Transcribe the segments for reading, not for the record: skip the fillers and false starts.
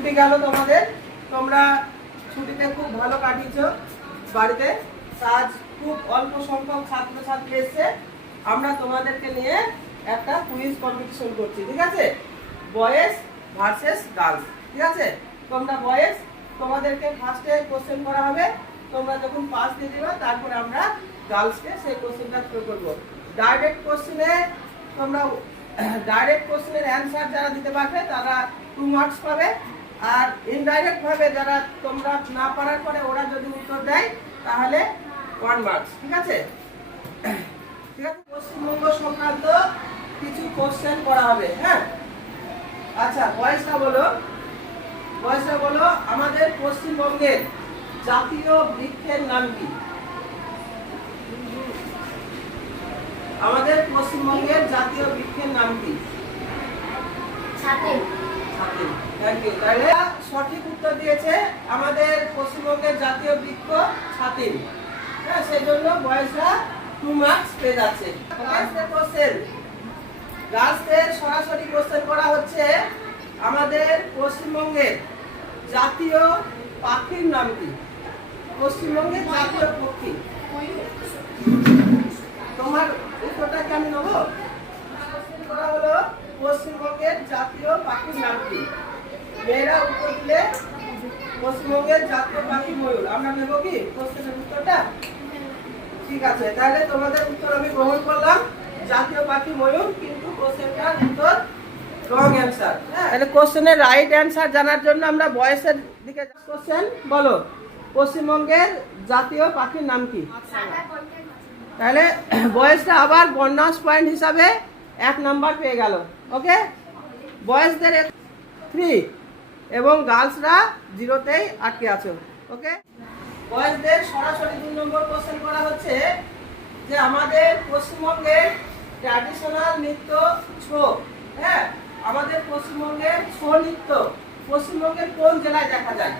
ছুটি গেল তোমাদের, তোমরা ছুটিতে খুব ভালো কাটিয়েছো বাড়িতে। আজ খুব অল্প সংখ্যক ছাত্রছাত্রী এসছে, আমরা তোমাদেরকে নিয়ে একটা কুইজ কম্পিটিশন করছি, ঠিক আছে? বয়েজ ভার্সেস গার্লস, ঠিক আছে? তোমরা বয়েজ, তোমাদেরকে ফার্স্টে কোশ্চেন করা হবে, তোমরা যখন পাস দিয়ে দিবা তারপরে আমরা গার্লসকে সেই কোশ্চেনটা থ্রো করবো। ডাইরেক্ট কোশ্চেনে তোমরা ডাইরেক্ট কোশ্চেনের অ্যান্সার যারা দিতে পারবে তারা 2 মার্কস পাবে, আর ইনডাইরেক্ট ভাবে যারা তোমরা না পারার পরে ওরা যদি উত্তর দেয় তাহলে 1 মার্কস, ঠিক আছে? ঠিক আছে, পশ্চিমবঙ্গ সংক্রান্ত কিছু কোশ্চেন করা হবে। হ্যাঁ, আচ্ছা, বয়সটা বলো আমাদের পশ্চিমবঙ্গের জাতীয় বৃক্ষের নাম কি? আমাদের পশ্চিমবঙ্গের জাতীয় বৃক্ষের নাম কি? ছাতিম। ছাতিম, থ্যাংক ইউ। তাহলে সঠিক উত্তর দিয়েছে, আমাদের পশ্চিমবঙ্গের জাতীয় বৃক্ষ ছাতিম। হ্যাঁ, সেজন্য বয়সটা 2 মার্কস পেয়ে যাচ্ছে। গার্লসদের সরাসরি কোশ্চেন করা হচ্ছে, আমাদের পশ্চিমবঙ্গের জাতীয় পাখির নাম কি? পশ্চিমবঙ্গের জাতীয় পক্ষী, তোমার উত্তরটা কি আমি নেবো? কোশ্চেন করা হলো পশ্চিমবঙ্গের জাতীয় পাখির নাম কি? মেয়েরা উত্তর দিলে পশ্চিমবঙ্গের জাতীয় পাখি ময়ূর। আমরা নেবো কি কোশ্চেনের উত্তরটা? ঠিক আছে, তাহলে তোমাদের উত্তর আমি গ্রহণ করলাম, জাতীয় পাখি ময়ূর, কিন্তু কোশ্চেনটার উত্তর রং অ্যান্সার। তাহলে কোশ্চেনের রাইট অ্যান্সার জানার জন্য আমরা বয়সের দিকে কোশ্চেন বলো, পশ্চিমবঙ্গের জাতীয় পাখির নাম কি? তাহলে বয়সটা আবার বোনাস পয়েন্ট হিসাবে 1 নাম্বার পেয়ে গেল। ওকে, বয়েজদের 3 এবং গার্লসরা 0তেই আটকে আছো। ওকে, বয়েজদের সরাসরি 2 নম্বর কোশ্চেন করা হচ্ছে যে আমাদের পশ্চিমবঙ্গের ট্র্যাডিশনাল নৃত্য ছৌ। হ্যাঁ, আমাদের পশ্চিমবঙ্গের ছৌ নৃত্য পশ্চিমবঙ্গের কোন জেলায় দেখা যায়?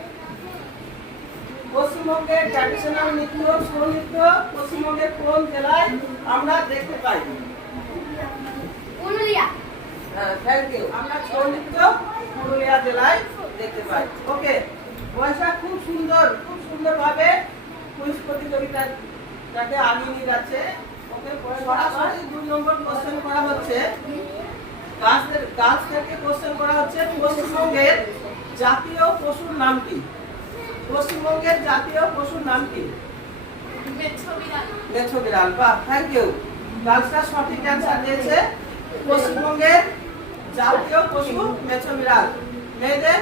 পশ্চিমবঙ্গের ট্র্যাডিশনাল নৃত্য ছৌ নৃত্য পশ্চিমবঙ্গের কোন জেলায় আমরা দেখতে পাই? পুরুলিয়া। হ্যাঁ, থ্যাংক ইউ। আমরা ছৌ নৃত্য পুরুলিয়া জেলায় দেখতে পাই। ওকে, বয়সা খুব সুন্দরভাবে কুইজ প্রতিযোগিতাটাকে আগিয়ে নিয়ে যাচ্ছে। ওকে, সরাসরি 2 নম্বর কোশ্চেন করা হচ্ছে, গার্লসদেরকে কোশ্চেন করা হচ্ছে, পশ্চিমবঙ্গের জাতীয় পশুর নাম কি? পশ্চিমবঙ্গের জাতীয় পশুর নাম কি? মেছো বিড়াল। বাহ, থ্যাংক ইউ। গার্লসরা সঠিক অ্যান্সার দিয়েছে, পশ্চিমবঙ্গের জাতীয় পশু মেছো বিড়াল। মেয়েদের